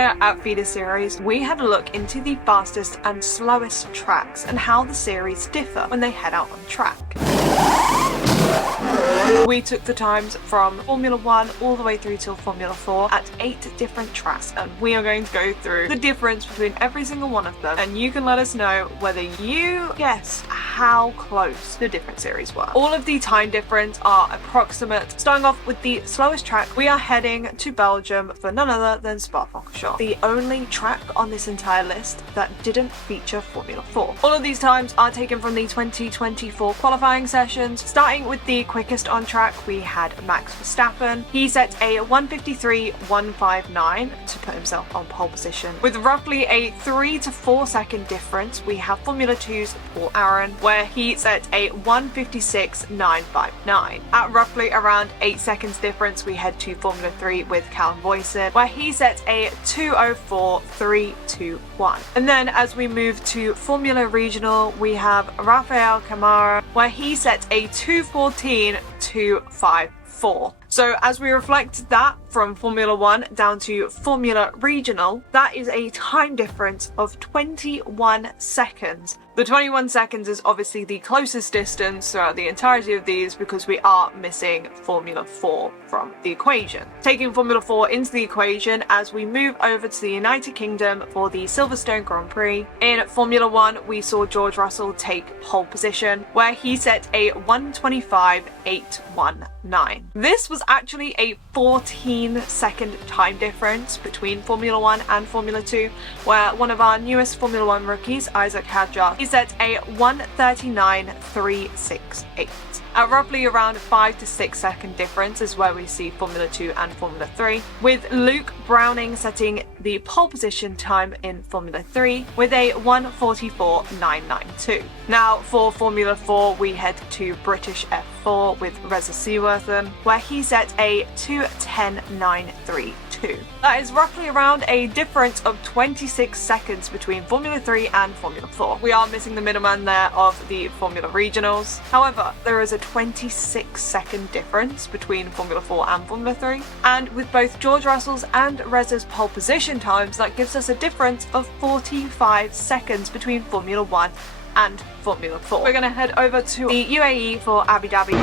here at Feeder Series, we had a look into the fastest and slowest tracks and how the series differ when they head out on track. We took the times from Formula 1 all the way through till Formula 4 at 8 different tracks, and we are going to go through the difference between every single one of them, and you can let us know whether you guessed how close the different series were. All of the time difference are approximate. Starting off with the slowest track, we are heading to Belgium for none other than Spa-Francorchamps, the only track on this entire list that didn't feature Formula 4. All of these times are taken from the 2024 qualifying sessions. Starting with the quickest on track, we had Max Verstappen. He set a 1:53.159 to put himself on pole position. With roughly a 3 to 4 second difference, we have Formula 2's Paul Aaron, where he set a 1:56.959. At roughly around 8 seconds difference, we head to Formula 3 with Callum Boyson, where he set a 2:04.321. And then as we move to Formula Regional, we have Rafael Camara, where he set a 2:14.254. So as we reflect that from Formula 1 down to Formula Regional, that is a time difference of 21 seconds. The 21 seconds is obviously the closest distance throughout the entirety of these because we are missing Formula 4 from the equation. Taking Formula 4 into the equation as we move over to the United Kingdom for the Silverstone Grand Prix. In Formula 1, we saw George Russell take pole position, where he set a 1:25.819. This was actually a 14-second time difference between Formula 1 and Formula 2, where one of our newest Formula 1 rookies, Isaac Hadjar, he set a 1:39.368. At roughly around 5 to 6 second difference is where we see Formula 2 and Formula 3, with Luke Browning setting the pole position time in Formula 3 with a 1:44.992. Now for Formula 4, we head to British F4 with Reza Seaworthen, where he set a 2:10.932. That is roughly around a difference of 26 seconds between Formula 3 and Formula 4. We are missing the middleman there of the Formula Regionals. However, there is a 26-second difference between Formula 4 and Formula 3, and with both George Russell's and Reza's pole position times, that gives us a difference of 45 seconds between Formula 1 and Formula 4. We're going to head over to the UAE for Abu Dhabi.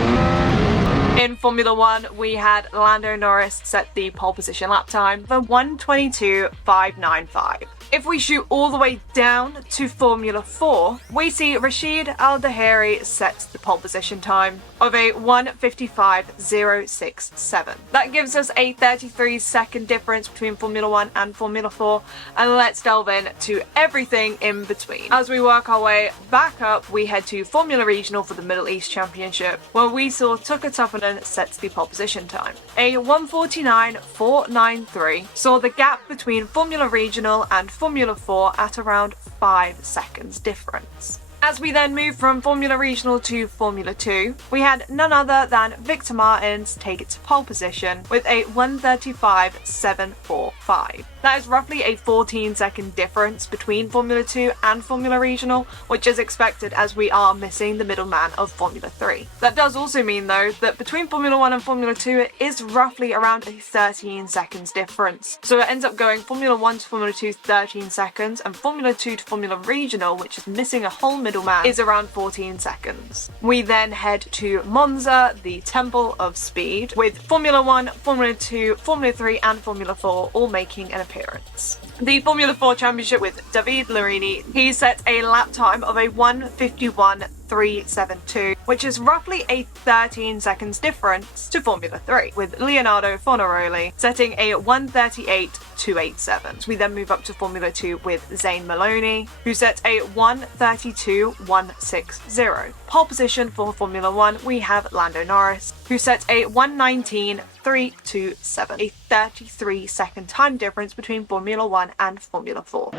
In Formula 1, we had Lando Norris set the pole position lap time for 1:22.595. If we shoot all the way down to Formula 4, we see Rashid Al-Dahiri set the pole position time of a 1:55.067. That gives us a 33-second difference between Formula 1 and Formula 4, and let's delve into everything in between. As we work our way back up, we head to Formula Regional for the Middle East Championship, where we saw Tucker Toppinen set the pole position time. A 1:49.493 saw the gap between Formula Regional and Formula 4 at around 5 seconds difference. As we then move from Formula Regional to Formula 2, we had none other than Victor Martins take it to pole position with a 1:35.745. That is roughly a 14-second difference between Formula 2 and Formula Regional, which is expected as we are missing the middleman of Formula 3. That does also mean, though, that between Formula 1 and Formula 2 it is roughly around a 13 seconds difference. So it ends up going Formula 1 to Formula 2 13 seconds, and Formula 2 to Formula Regional, which is missing a whole middleman, is around 14 seconds. We then head to Monza, the Temple of Speed, with Formula 1, Formula 2, Formula 3 and Formula 4 all making an appearance. The Formula 4 Championship with David Larini, he set a lap time of a 1:51.372, which is roughly a 13 seconds difference to Formula 3, with Leonardo Fornaroli setting a 1:38.287. We then move up to Formula 2 with Zane Maloney, who set a 1:32.160. Pole position for Formula 1, we have Lando Norris, who set a 1:19.327, a 33-second time difference between Formula 1 and Formula 4.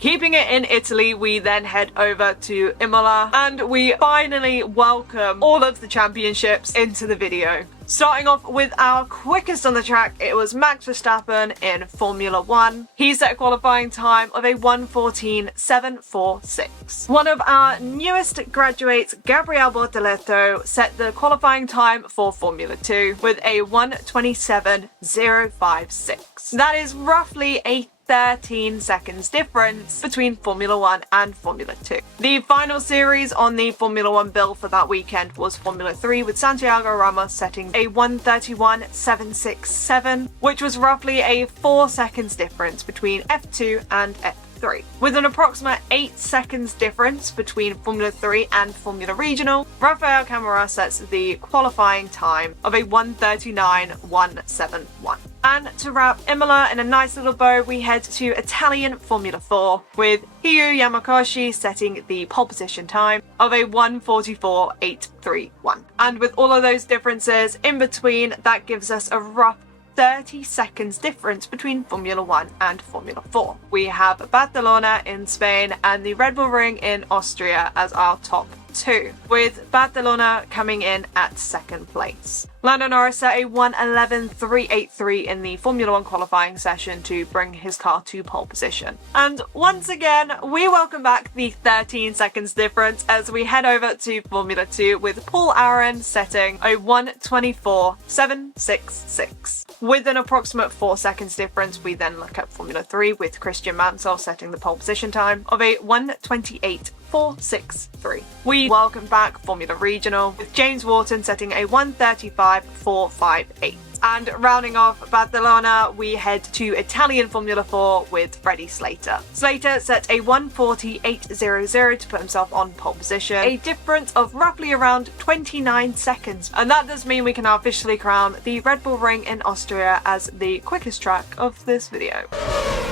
Keeping it in Italy, we then head over to Imola, and we finally welcome all of the championships into the video. Starting off with our quickest on the track, it was Max Verstappen in Formula 1. He set a qualifying time of a 1:14.746. One of our newest graduates, Gabriel Bortoleto, set the qualifying time for Formula 2 with a 1:27.056. That is roughly a 13 seconds difference between Formula 1 and Formula 2. The final series on the Formula 1 bill for that weekend was Formula 3, with Santiago Ramos setting a 1:31.767, which was roughly a 4 seconds difference between F2 and F3. With an approximate 8 seconds difference between Formula 3 and Formula Regional, Rafael Camara sets the qualifying time of a 1:39.171. And to wrap Imola in a nice little bow, we head to Italian Formula 4, with Hiyu Yamakoshi setting the pole position time of a 1:44.831. And with all of those differences in between, that gives us a rough 30 seconds difference between Formula 1 and Formula 4. We have Barcelona in Spain and the Red Bull Ring in Austria as our top two, with Barcelona coming in at second place. Lando Norris set a 1:11.383 in the Formula 1 qualifying session to bring his car to pole position. And once again, we welcome back the 13 seconds difference as we head over to Formula 2 with Paul Aaron setting a 1:24.766. With an approximate 4 seconds difference, we then look at Formula 3 with Christian Mansell setting the pole position time of a 1:28.463. We welcome back Formula Regional with James Wharton setting a 1:35.458. And rounding off Barcelona, we head to Italian Formula 4 with Freddie Slater. Slater set a 1:40.800 to put himself on pole position, a difference of roughly around 29 seconds. And that does mean we can now officially crown the Red Bull Ring in Austria as the quickest track of this video.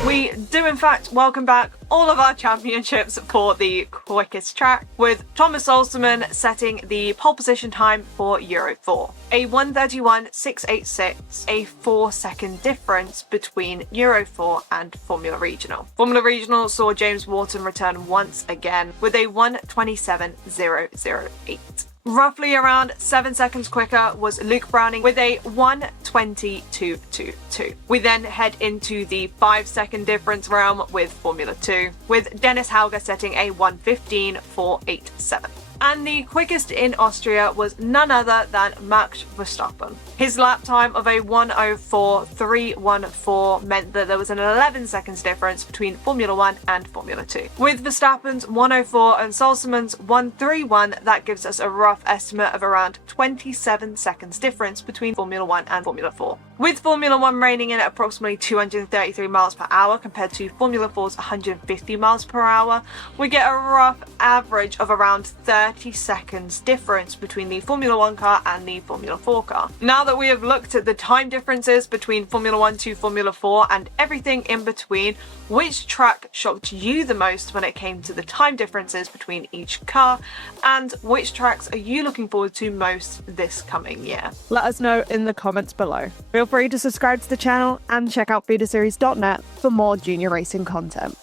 We do in fact welcome back all of our championships for the quickest track, with Thomas Olsemann setting the pole position time for Euro 4. A 1:31.686, a 4 second difference between Euro 4 and Formula Regional. Formula Regional saw James Wharton return once again with a 1:27.008. Roughly around 7 seconds quicker was Luke Browning with a 1:20.222. We then head into the 5 second difference realm with Formula 2, with Dennis Hauger setting a 1:15.487. And the quickest in Austria was none other than Max Verstappen. His lap time of a 1:04.314 meant that there was an 11 seconds difference between Formula 1 and Formula 2. With Verstappen's 1:04 and Solzmann's 1:31, that gives us a rough estimate of around 27 seconds difference between Formula 1 and Formula 4. With Formula 1 reining in at approximately 233 miles per hour compared to Formula 4's 150 miles per hour, we get a rough average of around 30 seconds difference between the Formula 1 car and the Formula 4 car. Now that we have looked at the time differences between Formula 1 to Formula 4 and everything in between, which track shocked you the most when it came to the time differences between each car, and which tracks are you looking forward to most this coming year? Let us know in the comments below. Feel free to subscribe to the channel and check out feederseries.net for more junior racing content.